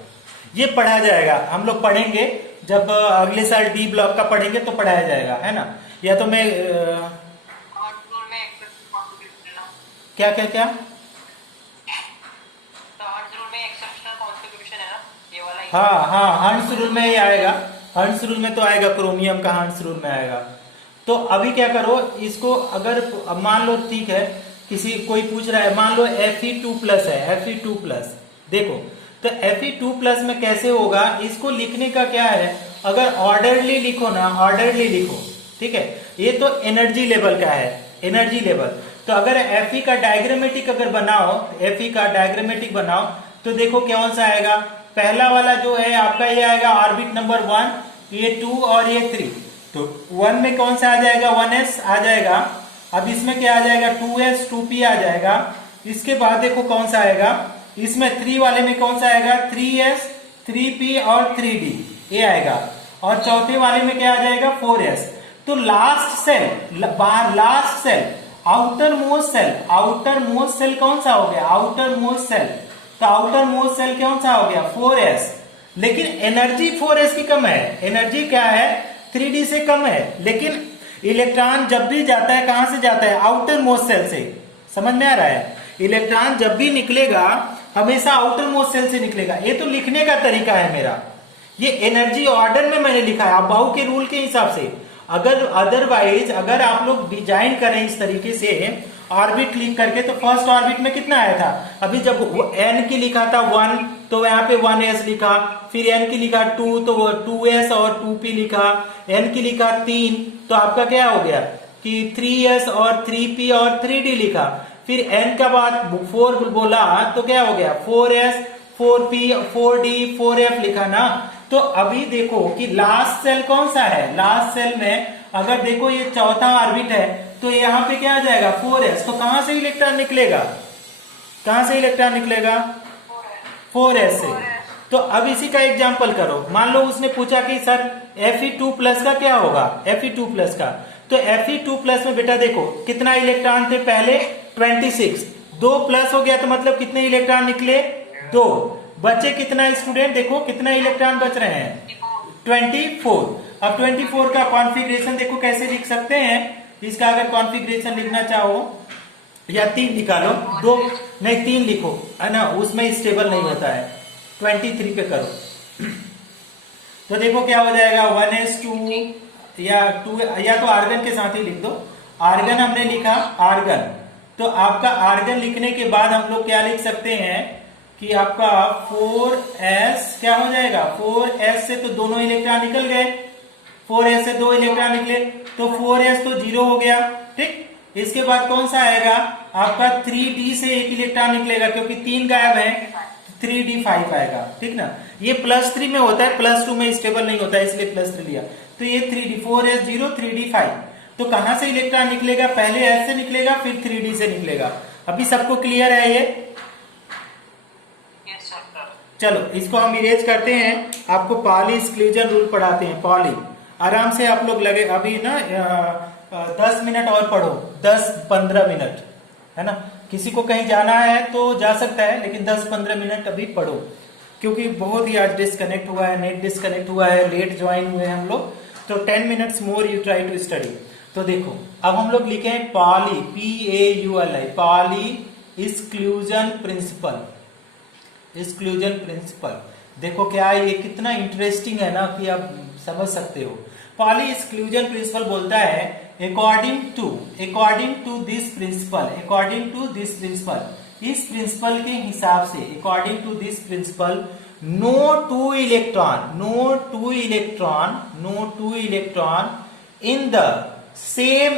ये पढ़ा जाएगा, हम लोग पढ़ेंगे जब अगले साल डी ब्लॉक का पढ़ेंगे तो पढ़ाया जाएगा, है ना। या तो मैं क्या क्या क्या हाँ हाँ, हंस रूल में ही आएगा, हंस रूल में तो आएगा, क्रोमियम का हंस रूल में आएगा। तो अभी क्या करो इसको, अगर मान लो ठीक है, किसी कोई पूछ रहा है, मान लो Fe2+ है, Fe2+, देखो तो Fe2+ में कैसे होगा, इसको लिखने का क्या है, अगर ऑर्डरली लिखो ना, ऑर्डरली लिखो, ठीक है। ये तो एनर्जी लेवल का है, एनर्जी लेवल। तो अगर Fe का डायग्रामेटिक अगर बनाओ, Fe का डायग्रामेटिक बनाओ तो देखो कौन सा आएगा, पहला वाला जो है आपका ये आएगा ऑर्बिट नंबर 1, ये 2 और ये 3। तो 1 में कौन सा आ जाएगा, 1s आ जाएगा। अब इसमें क्या आ जाएगा, 2s 2p आ जाएगा। इसके बाद देखो कौन सा आएगा, इसमें 3 वाले में कौन सा आएगा, 3s 3p और 3d ये आएगा। और चौथे वाले में क्या आ जाएगा, 4s। तो last shell, last shell, outer most shell, outer most shell कौन सा हो गया, आउटर मोस्ट सेल। तो आउटर मोस्ट सेल कौन सा हो गया, 4s। लेकिन एनर्जी 4s की कम है, एनर्जी क्या है 3d से कम है। लेकिन इलेक्ट्रॉन जब भी जाता है कहां से जाता है, आउटर मोस्ट सेल से। समझ में आ रहा है, इलेक्ट्रॉन जब भी निकलेगा हमेशा आउटर मोस्ट सेल से निकलेगा। ये तो लिखने का तरीका है मेरा, ये एनर्जी ऑर्डर में मैंने लिखा है, बाउ के रूल के हिसाब से। अगर अदरवाइज अगर आप लोग डिजाइन करें इस तरीके से ऑर्बिट लिख करके, तो फर्स्ट ऑर्बिट में कितना आया था, अभी जब n की लिखा था 1 तो यहाँ पे 1s लिखा, फिर n की लिखा 2 तो 2s और 2p लिखा, n की लिखा 3 तो आपका क्या हो गया कि 3s और 3p और 3d लिखा। फिर n का बाद 4 बोला तो क्या हो गया 4s 4p 4d 4f लिखा ना। तो अभी देखो कि लास्ट सेल कौन सा है, लास्ट सेल में अगर देखो ये चौथा ऑर्बिट है तो यहाँ पे क्या आ जाएगा 4s। तो कहां से इलेक्ट्रॉन निकलेगा, कहां से इलेक्ट्रॉन निकलेगा 4s से। तो अब इसी का एग्जांपल करो, मान लो उसने पूछा कि सर Fe2+ का क्या होगा, Fe2+ का। तो Fe2+ में बेटा देखो कितना इलेक्ट्रॉन थे पहले 26, 2 प्लस हो गया तो मतलब कितने इलेक्ट्रॉन निकले 2, बचे कितना स्टूडेंट, देखो कितना इलेक्ट्रॉन बच रहे हैं 24। अब 24 का कॉन्फ़िगरेशन देखो कैसे लिख सकते हैं, इसका अगर कॉन्फ़िगरेशन लिखना चाहो या 3 निकालो, 2 नहीं 3 लिखो, है ना, उसमें स्टेबल नहीं होता है। 23 पे करो तो देखो क्या हो जाएगा, 1s2 या 2, या तो आर्गन के साथ ही लिख दो। आर्गन हमने लिखा, आर्गन, तो आपका आर्गन लिखने के बाद हम लोग क्या लिख सकते हैं कि आपका 4s क्या हो जाएगा, 4s से तो दोनों इलेक्ट्रॉन निकल गए, 4s से 2 इलेक्ट्रॉन निकले तो 4s तो 0 हो गया, ठीक। इसके बाद कौन सा आएगा आपका 3d से 1 इलेक्ट्रॉन निकलेगा क्योंकि 3 गायब है, 3d5 आएगा, ठीक ना। ये +3 में होता है, +2 में स्टेबल नहीं होता है इसलिए +3 लिया। तो ये 3d, 4s0 3d5, तो कहां से इलेक्ट्रॉन निकलेगा, पहले s से निकलेगा फिर 3d से निकलेगा। अभी सबको क्लियर है ये? Yes sir. चलो इसको हम इरेज करते हैं, आपको पॉली एक्सक्लूजन रूल पढ़ाते हैं। पॉली आराम से आप लोग लगे अभी ना 10 मिनट और पढ़ो, 10-15 मिनट, है ना। किसी को कहीं जाना है तो जा सकता है, लेकिन 10-15 मिनट अभी पढ़ो क्योंकि बहुत ही आज डिस्कनेक्ट हुआ है, नेट डिस्कनेक्ट हुआ है, लेट ज्वाइन हुए हैं हम लोग, तो 10 minutes more you try to study. तो देखो अब हम लोग लिखे हैं Pauli, PAULI, Pauli exclusion principle, exclusion principle. देखो क्या है, ये कितना इंटरेस्टिंग है ना कि आप समझ सकते हो। पॉली एक्सक्लूजन प्रिंसिपल बोलता है according to this principle, according to this principle, इस प्रिंसिपल के हिसाब से, according to this principle, no two electron in the same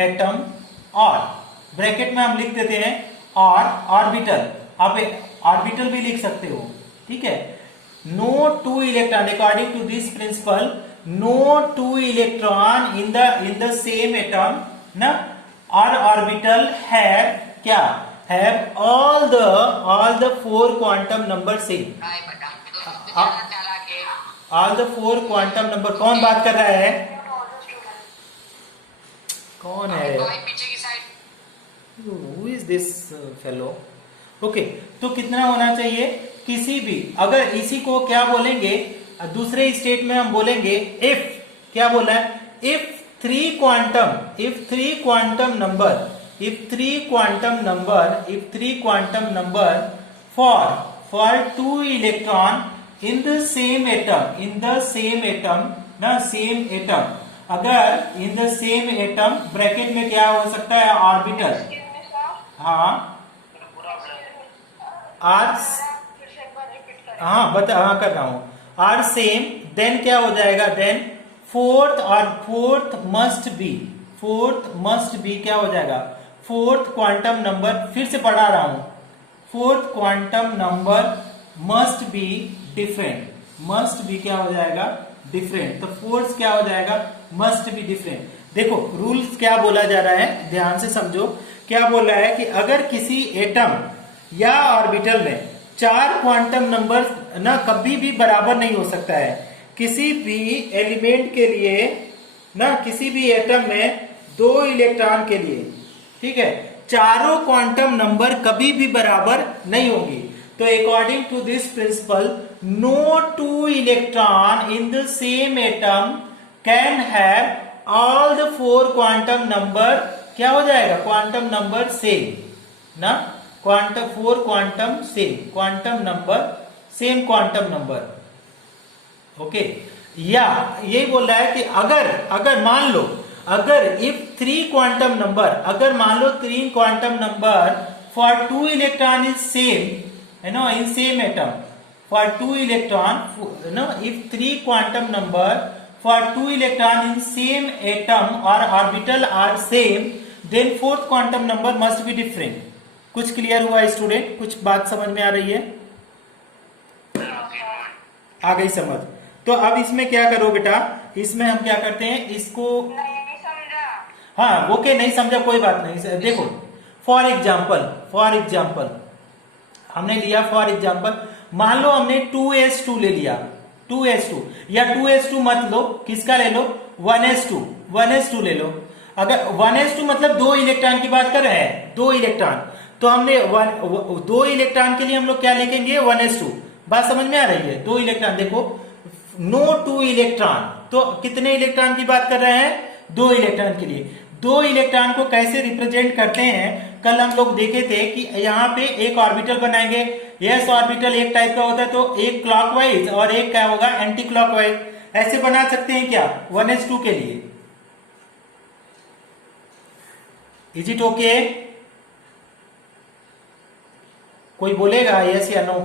atom और ब्रैकेट में हम लिख देते हैं और ऑर्बिटल, आप ऑर्बिटल भी लिख सकते हो, ठीक है। No two electron, according to this principle, no two electron in the same atom ना और ऑर्बिटल हैव क्या, have all the 4 quantum number same, hi बेटा तो चला के ऑल द 4 क्वांटम नंबर। कौन बात कर रहा है, कौन है, भाई पीछे की side, who is this fellow. Okay, तो कितना होना चाहिए, किसी भी, अगर इसी को क्या बोलेंगे दूसरे स्टेट में हम बोलेंगे इफ, क्या बोला है, if three quantum number for 2 electron in the same atom ना, सेम एटम, अगर इन द सेम एटम ब्रैकेट में क्या हो सकता है, ऑर्बिटल, हाँ आर, हाँ बता, हाँ कर रहा हूं, आर सेम, देन क्या हो जाएगा, देन फोर्थ मस्ट बी क्या हो जाएगा, फोर्थ क्वांटम नंबर, फिर से पढ़ा रहा हूं, fourth quantum number must B क्या हो जाएगा, डिफरेंट। तो फोर्थ क्या हो जाएगा, मस्ट बी डिफरेंट। देखो रूल्स क्या बोला जा रहा है, ध्यान से समझो, क्या बोल रहा है कि अगर किसी एटम या ऑर्बिटल में 4 क्वांटम नंबर ना कभी भी बराबर नहीं हो सकता है, किसी भी एलिमेंट के लिए ना, किसी भी एटम में 2 इलेक्ट्रॉन के लिए, ठीक है, चारों क्वांटम नंबर कभी भी बराबर नहीं होंगी। तो according to this principle, no 2 electron in the same atom can have all the 4 quantum number, क्या हो जाएगा, क्वांटम नंबर सेम ना, quantum 4 quantum same quantum number, okay. या यही बोल रहा है कि अगर मान लो, अगर इफ 3 क्वांटम नंबर, अगर मान लो 3 quantum number for 2 electron is same, है ना, in same atom, for 2 electron, no, if 3 quantum number for 2 electron in same atom और orbital are same, then 4th quantum number must be different. कुछ क्लियर हुआ स्टूडेंट, कुछ बात समझ में आ रही है, आ गई समझ। तो अब इसमें क्या करो बेटा, इसमें हम क्या करते हैं, इसको नहीं समझा, हाँ ओके, नहीं समझा कोई बात नहीं। देखो फॉर एग्जाम्पल हमने लिया, फॉर एग्जाम्पल मान लो हमने 2s2 ले लिया, 2s2 या 2s2 मत लो, किसका ले लो, 1s2 ले लो। अगर 1s2 मतलब 2 इलेक्ट्रॉन की बात कर रहे हैं, 2 इलेक्ट्रॉन, तो हमने 2 इलेक्ट्रॉन के लिए हम लोग क्या लिखेंगे, 1s2। बात समझ में आ रही है, 2 इलेक्ट्रॉन, देखो नो 2 इलेक्ट्रॉन, तो कितने इलेक्ट्रॉन की बात कर रहे हैं, 2 इलेक्ट्रॉन के लिए, दो इलेक्ट्रॉन को कैसे रिप्रेजेंट करते हैं कल हम लोग देखे थे कि यहाँ पे एक ऑर्बिटल बनाएंगे, यस ऑर्बिटल एक टाइप का होता है, तो एक क्लॉकवाइज और एक क्या होगा एंटी क्लॉकवाइज, ऐसे बना सकते हैं क्या 1s2 के लिए। Is it okay? कोई बोलेगा यस या नो?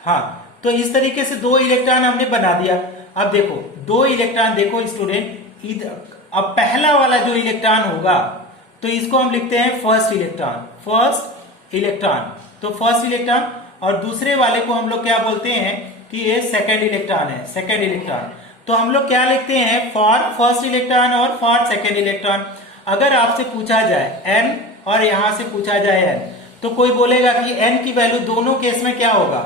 हाँ, तो इस तरीके से दो इलेक्ट्रॉन हमने बना दिया। अब देखो दो इलेक्ट्रॉन, देखो स्टूडेंट, अब पहला वाला जो इलेक्ट्रॉन होगा तो इसको हम लिखते हैं फर्स्ट इलेक्ट्रॉन, तो फर्स्ट इलेक्ट्रॉन, और दूसरे वाले को हम लोग क्या बोलते हैं कि ये सेकंड इलेक्ट्रॉन है, सेकंड इलेक्ट्रॉन। तो हम लोग क्या लिखते हैं फॉर फर्स्ट इलेक्ट्रॉन और फॉर सेकंड इलेक्ट्रॉन। अगर आपसे पूछा जाए n और यहां से पूछा जाए n, तो कोई बोलेगा कि n की वैल्यू दोनों केस में क्या होगा?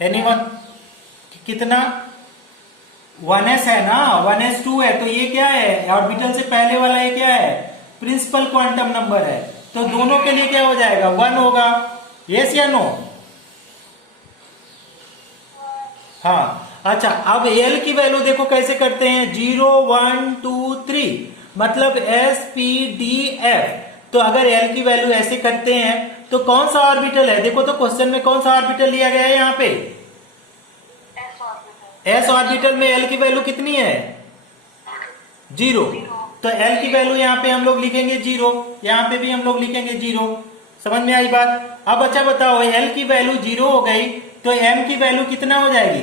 एनीवन? कितना? 1s है ना, 1s2 है, तो ये क्या है ऑर्बिटल से पहले वाला, ये क्या है प्रिंसिपल क्वांटम नंबर है, तो दोनों के लिए क्या हो जाएगा 1 होगा। यस या नो? हाँ, अच्छा, अब L की वैल्यू देखो कैसे करते हैं, 0 1 2 3, मतलब SPDF। तो अगर L की वैल्यू ऐसे करते हैं तो कौन सा ऑर्बिटल है, देखो तो क्वेश्चन में कौन सा ऑर्बिटल लिया गया है यहाँ पे, S ऑर्बिटल में L की वैल्यू कितनी है 0, तो L की वैल्यू यहाँ पे हम लोग लिखेंगे 0, यहाँ पे भी हम लोग लिखेंगे 0। समझ में आई बात? अब अच्छा बताओ, L की वैल्यू 0 हो गई तो M की वैल्यू कितना हो जाएगी?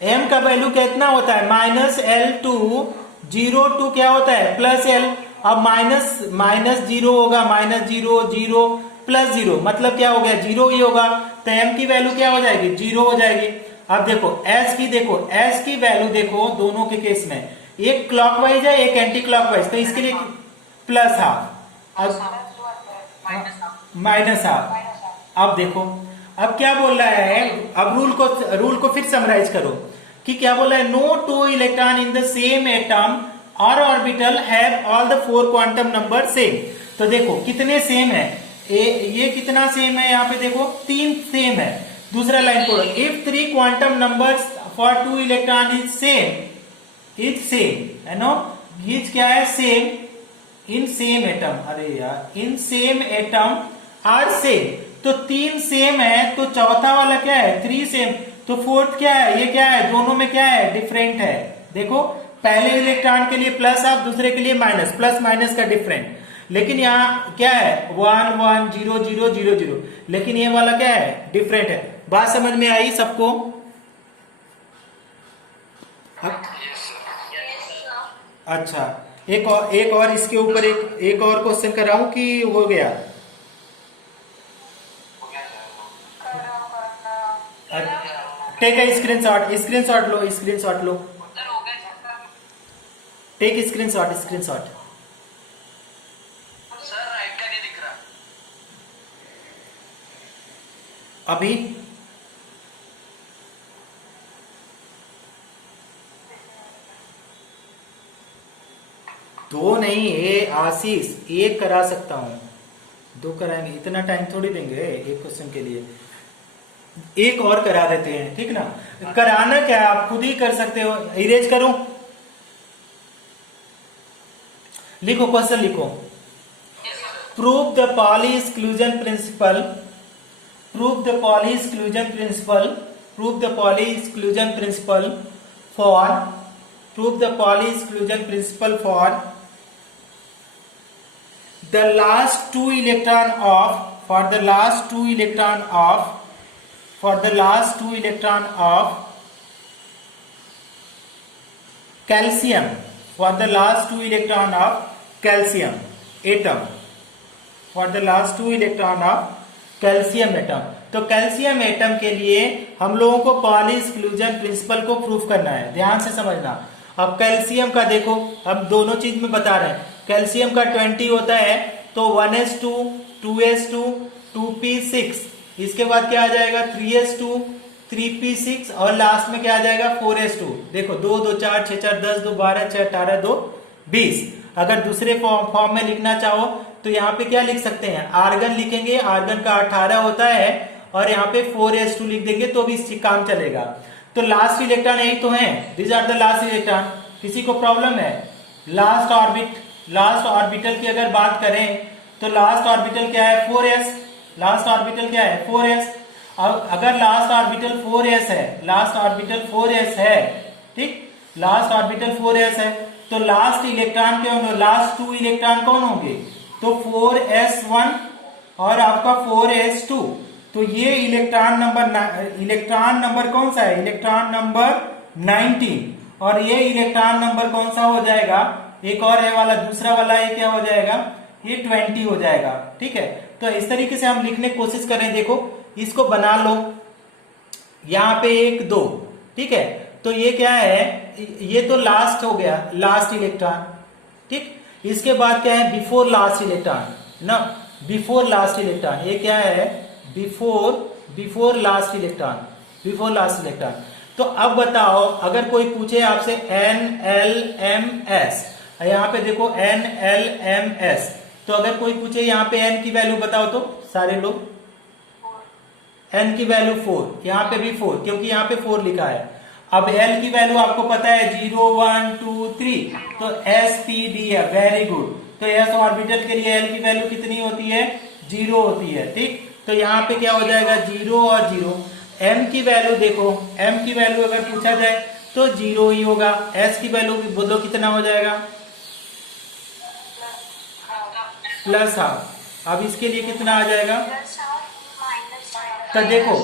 M का वैल्यू कितना होता है -L2, 0 टू क्या होता है +L। अब माइनस 0 होगा, -0 0 +0, मतलब क्या हो गया 0 ही होगा, तो M की वैल्यू क्या हो जाएगी 0 हो जाएगी। अब देखो S की वैल्यू देखो दोनों के केस में, एक क्लॉकवाइज है एक एंटी क्लॉकवाइज, तो इसके लिए +12, अब -12। अब देखो अब क्या बोल रहा है, अब रूल को फिर समराइज करो कि क्या बोल रहा है, no two electron in the same atom और orbital have all the 4 quantum number same. तो देखो कितने सेम है, ये कितना सेम है, यहाँ पे देखो 3 सेम है। दूसरा लाइन पढ़ो, if 3 quantum numbers for 2 electron is same है नो, इज क्या है सेम इन सेम एटम, अरे यार in same atom are same, तो 3 सेम है, तो चौथा वाला क्या है 3 सेम, तो फोर्थ क्या है, ये क्या है दोनों में क्या है डिफरेंट है। देखो पहले इलेक्ट्रॉन के लिए प्लस, आप दूसरे के लिए माइनस, प्लस माइनस का डिफरेंट, लेकिन यहाँ क्या है 1 1 0 0 0 0, लेकिन ये वाला क्या है डिफरेंट है। बात समझ में आई सबको? अच्छा, एक और इसके ऊपर एक और क्वेश्चन कराऊं कि हो गया? टेक ए स्क्रीनशॉट लो, टेक स्क्रीनशॉट। सर राइट का नहीं दिख रहा अभी दो नहीं है आशीष, एक करा सकता हूं, 2 कराएंगे, इतना टाइम थोड़ी देंगे एक क्वेश्चन के लिए, एक और करा देते हैं, ठीक ना। कराना क्या है आप खुद ही कर सकते हो, इरेज करूं, लिखो क्वेश्चन लिखो, prove the poly exclusion principal, prove the poly exclusion principal, prove the poly exclusion principal for, prove the poly exclusion principal for the last 2 electron of, for the last 2 electron of, for the last 2 electron of calcium, for the last 2 electron of calcium atom, for the last 2 electron of calcium atom। तो कैल्शियम एटम के लिए हम लोगों को पॉली एक्सक्लूजन प्रिंसिपल को प्रूफ करना है, ध्यान से समझना। अब कैल्शियम का देखो, अब दोनों चीज में बता रहे हैं, कैल्शियम का 20 होता है तो 1s2 2s2 2p6, इसके बाद क्या आ जाएगा 3s2 3p6 और लास्ट में क्या आ जाएगा 4s2। देखो 2 2 4 6 4 10 2 12 6 18 2 20। अगर दूसरे फॉर्म में लिखना चाहो तो यहाँ पे क्या लिख सकते हैं, आर्गन लिखेंगे, आर्गन का 18 होता है और यहाँ पे 4s2 लिख देंगे तो भी काम चलेगा। तो लास्ट इलेक्ट्रॉन यही तो है, this are the last electron. किसी को प्रॉब्लम है? लास्ट ऑर्बिटल की अगर बात करें तो लास्ट ऑर्बिटल क्या है? 4s। लास्ट ऑर्बिटल क्या है? 4s। अब अगर लास्ट ऑर्बिटल 4s है, लास्ट ऑर्बिटल 4s है, ठीक, लास्ट ऑर्बिटल 4s है, तो लास्ट इलेक्ट्रॉन क्या होंगे? लास्ट 2 इलेक्ट्रॉन कौन होंगे? तो 4s1 और आपका 4s2। तो ये इलेक्ट्रॉन नंबर कौन सा है? Electron number 19। और ये इलेक्ट्रॉन नंबर कौन सा हो जाएगा? एक और है वाला, दूसरा वाला ये क्या हो जाएगा? ये 20 हो जाएगा, ठीक है। तो इस तरीके से हम लिखने की कोशिश करें। देखो इसको बना लो, यहाँ पे 1 2, ठीक है। तो ये क्या है? ये तो लास्ट हो गया, लास्ट इलेक्ट्रॉन, ठीक। इसके बाद क्या है? बिफोर लास्ट इलेक्ट्रॉन ना, बिफोर लास्ट इलेक्ट्रॉन। ये क्या है? Before last electron. तो अब बताओ, अगर कोई पूछे आपसे NLMS, यहाँ पे देखो NLMS, तो अगर कोई पूछे यहाँ पे n की वैल्यू बताओ तो सारे लोग, n की वैल्यू 4, यहाँ पे भी 4, क्योंकि यहाँ पे 4 लिखा है। अब l की वैल्यू आपको पता है 0 1 2 3, तो SPD है, वेरी गुड। तो s ऑर्बिटल के लिए l की वैल्यू कितनी होती है? 0 होती है, ठीक। तो यहाँ पे क्या हो जाएगा? 0 और 0। m की वैल्यू देखो, m की वैल्यू अगर पूछा जाए तो 0 ही होगा। s की वैल्यू बोलो कितना हो जाएगा? +½ अब इसके लिए कितना आ जाएगा? तो देखो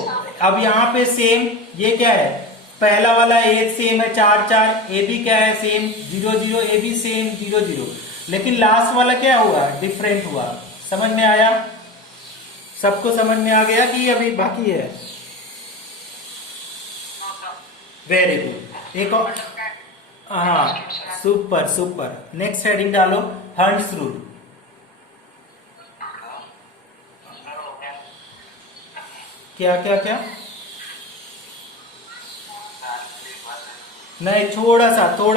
अब यहाँ पे सेम, ये क्या है? पहला वाला 1 सेम है 4 4, ए भी क्या है? सेम 0 0, ए भी सेम 0 0, लेकिन लास्ट वाला क्या हुआ? डिफरेंट हुआ। समझ में आया? सबको समझ में आ गया कि अभी बाकी है? Very good. एक और, हाँ, सुपर। नेक्स्ट हेडिंग डालो, हंट्स रूल। क्या नहीं, थोड़ा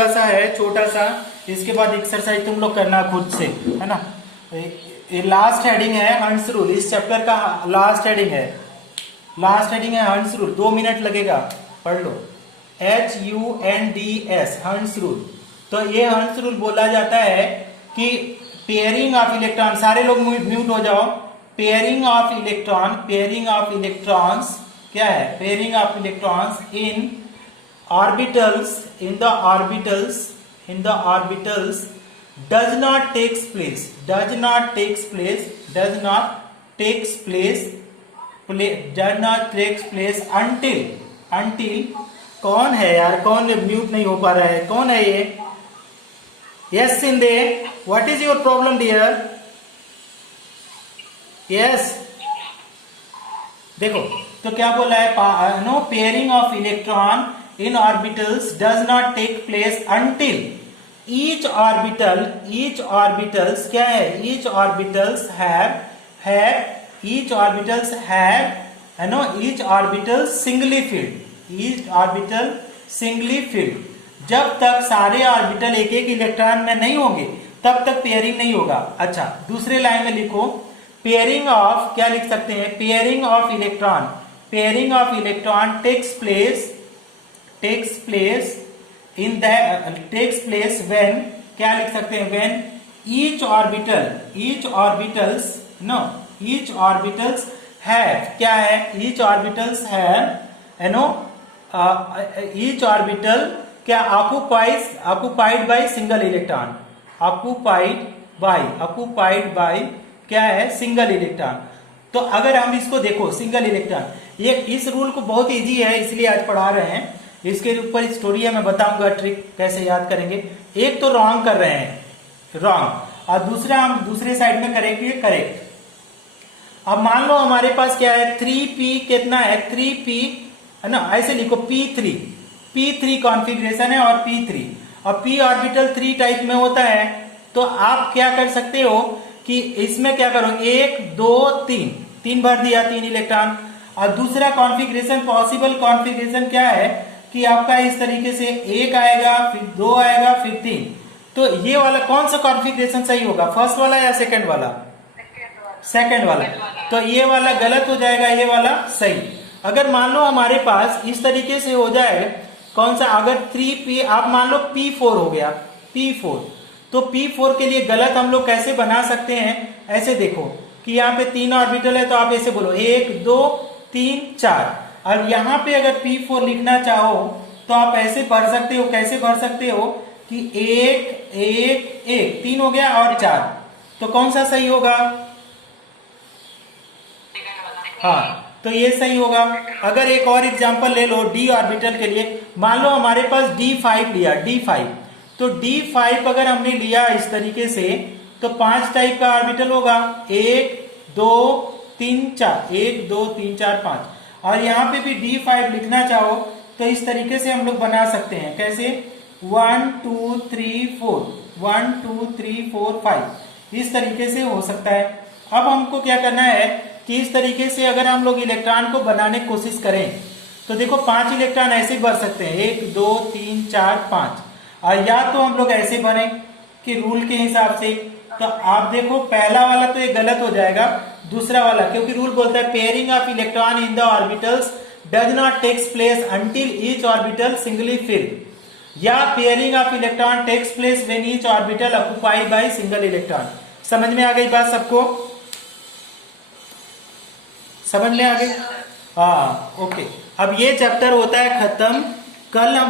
सा है, छोटा सा। इसके बाद एक्सरसाइज तुम लोग करना खुद से, है ना। ये लास्ट हेडिंग है हंट्स रूल, इस चैप्टर का लास्ट हेडिंग है हंट्स रूल। 2 मिनट लगेगा, पढ़ लो। HUNDS, hunts rule. तो ये हंट्स रूल बोला जाता है कि पेयरिंग ऑफ इलेक्ट्रॉन, सारे लोग म्यूट हो जाओ। पेयरिंग ऑफ इलेक्ट्रॉन्स क्या है? Pairing of electrons in orbitals does not takes place until कौन है यार? कौन म्यूट नहीं हो पा रहा है? कौन है ये? Yes Sindhe, what is your problem dear? Yes, देखो तो क्या बोला है? No, pairing of electron in orbitals does not take place until each orbitals क्या है? Each orbitals singly filled. जब तक सारे ऑर्बिटल एक इलेक्ट्रॉन में नहीं होंगे तब तक पेयरिंग नहीं होगा। अच्छा, दूसरे लाइन में लिखो, पेयरिंग ऑफ, क्या लिख सकते हैं? Pairing of electron takes place when, क्या लिख सकते हैं? when each orbitals have, क्या है? each orbitals क्या occupied by single electron, occupied by क्या है? Single electron. तो अगर हम इसको देखो, सिंगल इलेक्ट्रॉन, ये इस रूल को बहुत इजी है इसलिए आज पढ़ा रहे हैं। इसके ऊपर स्टोरी है, मैं बताऊंगा ट्रिक कैसे याद करेंगे। एक तो रॉन्ग कर रहे हैं, रॉन्ग, और दूसरा हम दूसरे साइड में करेंगे करेक्ट। अब मान लो हमारे पास क्या है? 3p कितना है? 3p है ना, ऐसे लिखो p3 कॉन्फ़िगरेशन है और p3, और p ऑर्बिटल 3 टाइप में होता है। तो आप क्या कर सकते हो कि इसमें क्या करो? 1 2 3 भर दिया, 3 इलेक्ट्रॉन। और दूसरा कॉन्फ़िगरेशन, पॉसिबल कॉन्फ़िगरेशन क्या है कि आपका इस तरीके से 1 आएगा, फिर 2 आएगा, फिर 3। तो ये वाला कौन सा कॉन्फ़िगरेशन सही होगा? फर्स्ट वाला या सेकंड वाला? सेकंड वाला। तो ये वाला गलत हो जाएगा, ये वाला सही। अगर मान लो हमारे पास इस तरीके से हो जाए, कौन सा, अगर 3p आप मान लो p4 हो गया, p4, तो p4 के लिए गलत हम लोग कैसे बना सकते हैं, ऐसे देखो कि यहाँ पे 3 ऑर्बिटल है तो आप ऐसे बोलो 1 2 3 4, और यहाँ पे अगर p4 लिखना चाहो तो आप ऐसे भर सकते हो, कैसे भर सकते हो कि 1 1 1 3 हो गया और 4, तो कौन सा सही होगा? हाँ, तो ये सही होगा। अगर एक और एग्जांपल ले लो d ऑर्बिटल के लिए, मान लो हमारे पास d5 लिया, d5, तो d5 अगर हमने लिया इस तरीके से तो 5 टाइप का ऑर्बिटल होगा, 1 2 3 4, 1 2 3 4 5, और यहाँ पे भी d5 लिखना चाहो तो इस तरीके से हम लोग बना सकते हैं, कैसे, 1 2 3 4, 1 2 3 4 5, इस तरीके से हो सकता है। अब हमको क्या करना है कि इस तरीके से अगर हम लोग इलेक्ट्रॉन को बनाने की कोशिश करें तो देखो 5 इलेक्ट्रॉन ऐसे भर सकते हैं, 1 2 3 4 5, और या तो हम लोग ऐसे भरें कि रूल के हिसाब से, तो आप देखो पहला वाला तो ये गलत हो जाएगा, दूसरा वाला, क्योंकि रूल बोलता है pairing of electron in the orbitals does not takes place until each orbital singly filled, या pairing of electron takes place when each orbital occupied by single electron. समझ में आ गई बात सबको? समझ में आ गई? हाँ, ओके। अब ये चैप्टर होता है खत्म। कल हम